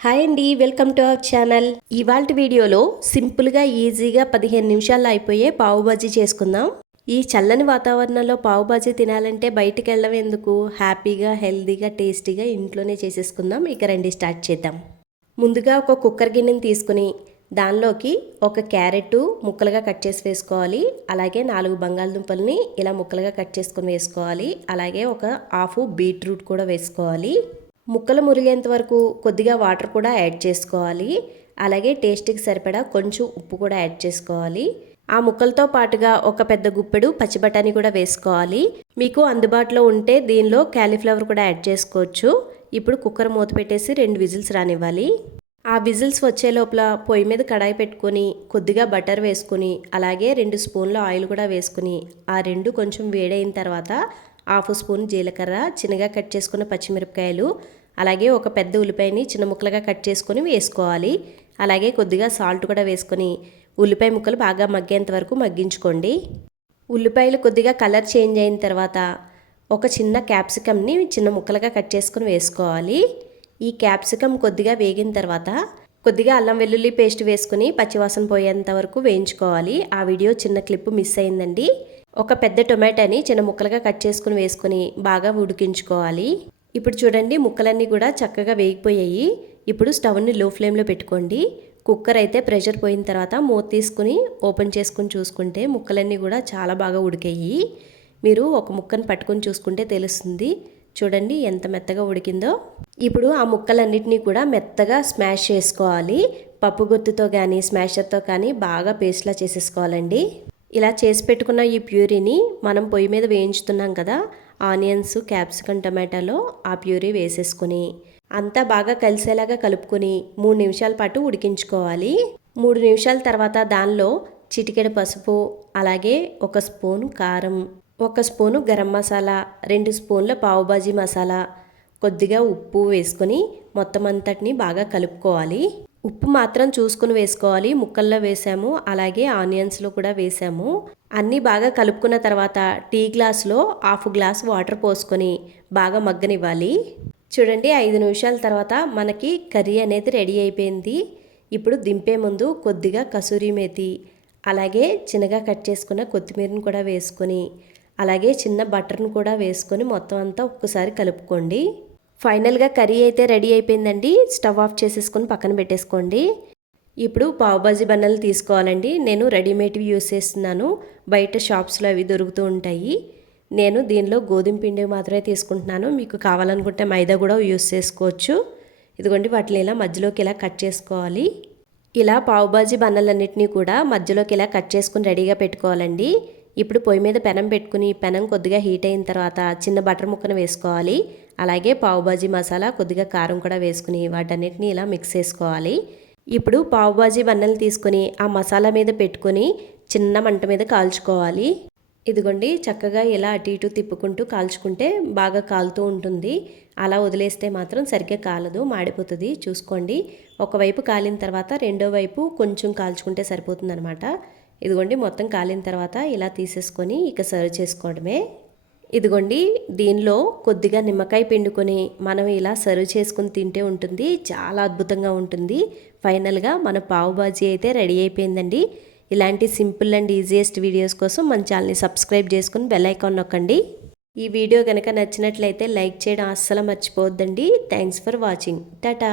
Hi అండి welcome to our channel. ఇవాళ వీడియోలో సింపుల్గా ఈజీగా పదిహేను నిమిషాల్లో అయిపోయే పావుబాజీ చేసుకుందాం. ఈ చల్లని వాతావరణంలో పావుబాజీ తినాలంటే బయటికి వెళ్ళడం ఎందుకు? హ్యాపీగా హెల్దీగా టేస్టీగా ఇంట్లోనే చేసేసుకుందాం. ఇక రండి స్టార్ట్ చేద్దాం. ముందుగా ఒక కుక్కర్ గిన్నెని తీసుకుని దానిలోకి ఒక క్యారెట్ ముక్కలుగా కట్ చేసి వేసుకోవాలి. అలాగే నాలుగు బంగాళదుంపల్ని ఇలా ముక్కలుగా కట్ చేసుకొని వేసుకోవాలి. అలాగే ఒక హాఫ్ బీట్రూట్ కూడా వేసుకోవాలి. ముక్కలు మురిగేంత వరకు కొద్దిగా వాటర్ కూడా యాడ్ చేసుకోవాలి. అలాగే టేస్ట్కి సరిపడా కొంచెం ఉప్పు కూడా యాడ్ చేసుకోవాలి. ఆ ముక్కలతో పాటుగా ఒక పెద్ద గుప్పెడు పచ్చి బఠానీ కూడా వేసుకోవాలి. మీకు అందుబాటులో ఉంటే దీనిలో క్యాలీఫ్లవర్ కూడా యాడ్ చేసుకోవచ్చు. ఇప్పుడు కుక్కర్ మూత పెట్టేసి రెండు విజిల్స్ రానివ్వాలి. ఆ విజిల్స్ వచ్చే లోపల పొయ్యి మీద కడాయి పెట్టుకొని కొద్దిగా బటర్ వేసుకుని అలాగే రెండు స్పూన్ల ఆయిల్ కూడా వేసుకుని ఆ రెండు కొంచెం వేడైన తర్వాత హాఫ్ స్పూన్ జీలకర్ర చిన్నగా కట్ చేసుకున్న పచ్చిమిరపకాయలు అలాగే ఒక పెద్ద ఉల్లిపాయని చిన్న ముక్కలుగా కట్ చేసుకొని వేసుకోవాలి. అలాగే కొద్దిగా సాల్ట్ కూడా వేసుకొని ఉల్లిపాయ ముక్కలు బాగా మగ్గేంత వరకు మగ్గించుకోండి. ఉల్లిపాయలు కొద్దిగా కలర్ చేంజ్ అయిన తర్వాత ఒక చిన్న క్యాప్సికమ్ని చిన్న ముక్కలుగా కట్ చేసుకొని వేసుకోవాలి. ఈ క్యాప్సికమ్ కొద్దిగా వేగిన తర్వాత కొద్దిగా అల్లం వెల్లుల్లి పేస్ట్ వేసుకుని పచ్చివాసన పోయేంత వరకు వేయించుకోవాలి. ఆ వీడియో చిన్న క్లిప్ మిస్ అయిందండి. ఒక పెద్ద టొమాటోని చిన్న ముక్కలుగా కట్ చేసుకుని వేసుకుని బాగా ఉడికించుకోవాలి. ఇప్పుడు చూడండి ముక్కలన్నీ కూడా చక్కగా వేగిపోయాయి. ఇప్పుడు స్టవ్ని లో ఫ్లేమ్లో పెట్టుకోండి. కుక్కర్ అయితే ప్రెషర్ పోయిన తర్వాత మూత తీసుకుని ఓపెన్ చేసుకుని చూసుకుంటే ముక్కలన్నీ కూడా చాలా బాగా ఉడికాయి. మీరు ఒక ముక్కను పట్టుకొని చూసుకుంటే తెలుస్తుంది. చూడండి ఎంత మెత్తగా ఉడికిందో. ఇప్పుడు ఆ ముక్కలన్నిటినీ కూడా మెత్తగా స్మాష్ చేసుకోవాలి. పప్పు గుత్తుతో కానీ స్మాషర్తో కానీ బాగా పేస్ట్లా చేసేసుకోవాలండి. ఇలా చేసి పెట్టుకున్న ఈ ప్యూరీని మనం పొయ్యి మీద వేయించుతున్నాం కదా ఆనియన్స్ క్యాప్సికమ్ టమాటాలో ఆ ప్యూరీ వేసేసుకుని అంతా బాగా కలిసేలాగా కలుపుకొని మూడు నిమిషాల పాటు ఉడికించుకోవాలి. మూడు నిమిషాల తర్వాత దానిలో చిటికెడు పసుపు అలాగే ఒక స్పూన్ కారం ఒక స్పూను గరం మసాలా రెండు స్పూన్ల పావుబాజీ మసాలా కొద్దిగా ఉప్పు వేసుకొని మొత్తం అంతటిని బాగా కలుపుకోవాలి. ఉప్పు మాత్రం చూసుకుని వేసుకోవాలి. ముక్కల్లో వేసాము. అలాగే ఆనియన్స్లో కూడా వేసాము. అన్నీ బాగా కలుపుకున్న తర్వాత టీ గ్లాస్లో హాఫ్ గ్లాస్ వాటర్ పోసుకొని బాగా మగ్గనివ్వాలి. చూడండి ఐదు నిమిషాల తర్వాత మనకి కర్రీ అనేది రెడీ అయిపోయింది. ఇప్పుడు దింపే ముందు కొద్దిగా కసూరి మేతి అలాగే చిన్నగా కట్ చేసుకున్న కొత్తిమీరని కూడా వేసుకొని అలాగే చిన్న బటర్ను కూడా వేసుకొని మొత్తం అంతా ఒక్కసారి కలుపుకోండి. ఫైనల్గా కర్రీ అయితే రెడీ అయిపోయిందండి. స్టవ్ ఆఫ్ చేసేసుకొని పక్కన పెట్టేసుకోండి. ఇప్పుడు పావుబాజీ బన్నలు తీసుకోవాలండి. నేను రెడీమేడ్వి యూస్ చేస్తున్నాను. బయట షాప్స్లో అవి దొరుకుతూ ఉంటాయి. నేను దీనిలో గోధుమ పిండి మాత్రమే తీసుకుంటున్నాను. మీకు కావాలనుకుంటే మైదా కూడా యూస్ చేసుకోవచ్చు. ఇదిగోండి వాటిని ఇలా మధ్యలోకి ఇలా కట్ చేసుకోవాలి. ఇలా పావుబాజీ బన్నలన్నింటినీ కూడా మధ్యలోకి ఇలా కట్ చేసుకుని రెడీగా పెట్టుకోవాలండి. ఇప్పుడు పొయ్యి మీద పెనం పెట్టుకుని పెనం కొద్దిగా హీట్ అయిన తర్వాత చిన్న బటర్ ముక్కను వేసుకోవాలి. అలాగే పావుబాజీ మసాలా కొద్దిగా కారం కూడా వేసుకుని వాటన్నిటిని ఇలా మిక్స్ చేసుకోవాలి. ఇప్పుడు పావుబాజీ బన్నలు తీసుకొని ఆ మసాలా మీద పెట్టుకొని చిన్న మంట మీద కాల్చుకోవాలి. ఇదిగోండి చక్కగా ఇలా అటు ఇటు తిప్పుకుంటూ కాల్చుకుంటే బాగా కాలుతూ ఉంటుంది. అలా వదిలేస్తే మాత్రం సరిగ్గా కాలదు మాడిపోతుంది. చూసుకోండి ఒకవైపు కాలిన తర్వాత రెండో వైపు కొంచెం కాల్చుకుంటే సరిపోతుంది అనమాట ఇదిగోండి మొత్తం కాలిన తర్వాత ఇలా తీసేసుకొని ఇక సర్వ్ చేసుకోవడమే. ఇదిగోండి దీనిలో కొద్దిగా నిమ్మకాయ పిండుకొని మనం ఇలా సర్వ్ చేసుకుని తింటే ఉంటుంది. చాలా అద్భుతంగా ఉంటుంది. ఫైనల్గా మన పావు బాజీ అయితే రెడీ అయిపోయిందండి. ఇలాంటి సింపుల్ అండ్ ఈజియెస్ట్ వీడియోస్ కోసం మన ఛానల్ని సబ్స్క్రైబ్ చేసుకుని బెల్ ఐకాన్ నొక్కండి. ఈ వీడియో కనుక నచ్చినట్లయితే లైక్ చేయడం అస్సలు మర్చిపోవద్దండి. Thanks for watching. టాటా.